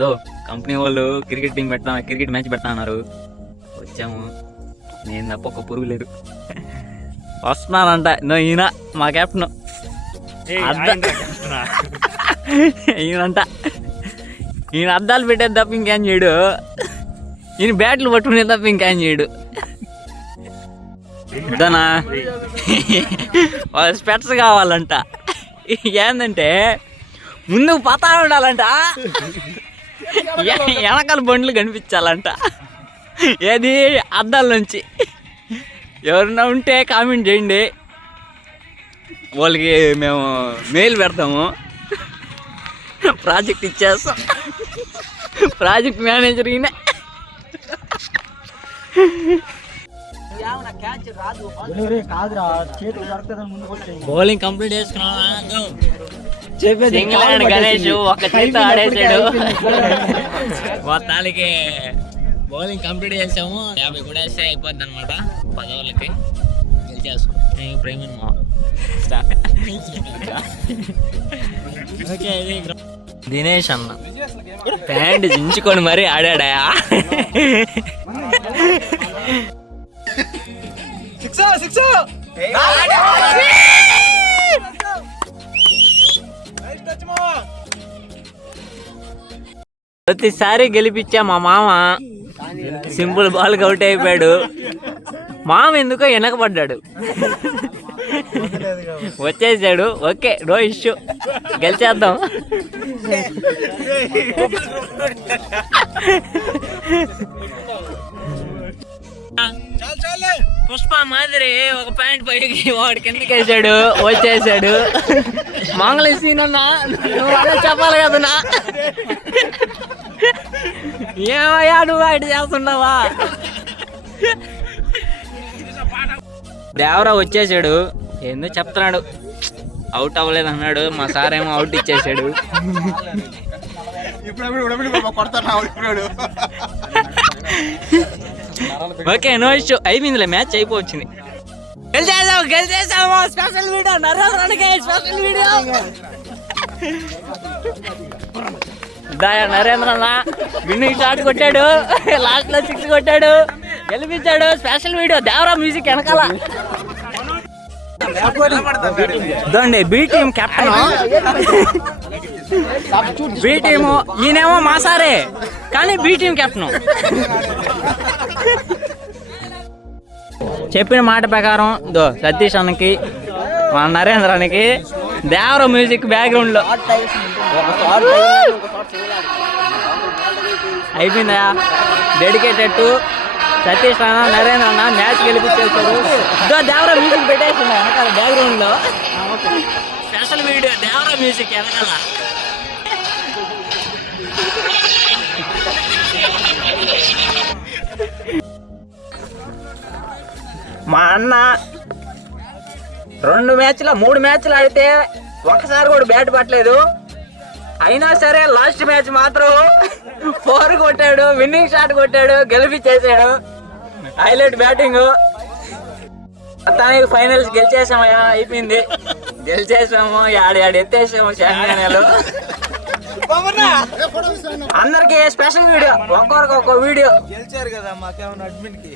దో company వాళ్ళు cricket team cricket match పెడతాన్నారు. వచ్చాము, నేను తప్ప ఒక పురుగు లేరు. వస్తున్నానంట ఈయన మా కెప్టెన్. ఈయనంట ఈయన అద్దాలు పెట్టేది తప్ప ఇంకేం చేయడు. ఈయన బ్యాట్లు పట్టుకునే తప్ప ఇంకేం చేయడు. దానా వాళ్ళ స్పెట్స్ కావాలంట. ఏంటంటే ముందుకు పతా ఉండాలంట, వెనకాల బండ్లు కనిపించాలంట. ఏది అద్దాల నుంచి. ఎవరన్నా ఉంటే కామెంట్ చేయండి, వాళ్ళకి మేము మెయిల్ పెడతాము, ప్రాజెక్ట్ ఇచ్చేస్తాం. ప్రాజెక్ట్ మేనేజర్ ఈయన. బౌలింగ్ కంప్లీట్ చేసుకున్నాం. ఇంగ్లాండ్ గణేష్ ఒక చేత ఆడేసాడు. మొత్తానికి బౌలింగ్ కంప్లీట్ చేసాము. 50 కూడా వేస్తే అయిపోద్ది అనమాట. 10 ఓవర్లకి గెలిచేస్తాం. ప్రేమ దినేష్ అన్న ప్యాంట్ దించుకొని మరీ ఆడాడా. ప్రతిసారి గెలిపించా మా మామ. సింపుల్ బాల్కి అవుట్ అయిపోయాడు. మామ ఎందుకో వెనకబడ్డాడు, వచ్చేసాడు. ఓకే, నో ఇష్యూ, గెలిచేద్దాం. పుష్ప మాదిరి ఒక ప్యాంట్ పైకి వాడు కిందకి వేసాడు, వచ్చేసాడు. మంగళ సీన్ అన్నా, నువ్వు అదే చెప్పాలి కదన్నా. ఏమయ్యా నువ్వు బయట చేస్తున్నావా? దేవరా వచ్చేసాడు, ఏందో చెప్తున్నాడు. అవుట్ అవ్వలేదు అన్నాడు. మా సార్ ఏమో అవుట్ ఇచ్చేసాడు. ఓకే, నో ఇష్యూ, అయిపోయిందిలే, మ్యాచ్ అయిపోవచ్చింది. గెలిచేసాము. స్పెషల్ వీడియో, నరేంద్రకి స్పెషల్ వీడియో. నరేంద్ర అన్న విన్నింగ్ షాట్ కొట్టాడు, లాస్ట్ లో 6 కొట్టాడు, గెలిపించాడు. స్పెషల్ వీడియో దేవరా మ్యూజిక్ వెనకాల. చూడండి, B team captain. B team ఈయనేమో మా సారే, కానీ బి టీం కెప్టెన్. చెప్పిన మాట ప్రకారం సతీష్ అన్నకి, మా నరేంద్రానికి దేవరా మ్యూజిక్ బ్యాక్గ్రౌండ్ లో అయిపోయిందా. డెడికేటెడ్ టు సతీష్ అన్న, నరేంద్ర అన్న మ్యాచ్ గెలిపించేసాడు. దేవరా మ్యూజిక్ పెట్టేస్తున్నా వెనకాల బ్యాక్గ్రౌండ్ లో. స్పెషల్ వీడియో దేవరా మ్యూజిక్ వెనకాల. మా అన్న 3 మ్యాచ్లు ఆడితే ఒకసారి కూడా బ్యాట్ పట్టలేదు. అయినా సరే లాస్ట్ మ్యాచ్ మాత్రం 4 కొట్టాడు, విన్నింగ్ షాట్ కొట్టాడు, గెలిపించేసాడు. Highlight batting. మొత్తానికి ఫైనల్స్ గెలిచేసామయ్యా, అయిపోయింది, గెలిచేసాము. ఆడి ఎత్తేసాము చాంపియన్లు. అందరికి స్పెషల్ వీడియో, ఒక్కొక్క వీడియో. గెలిచారు కదా, మాకేమన్నా అడ్మిన్ కి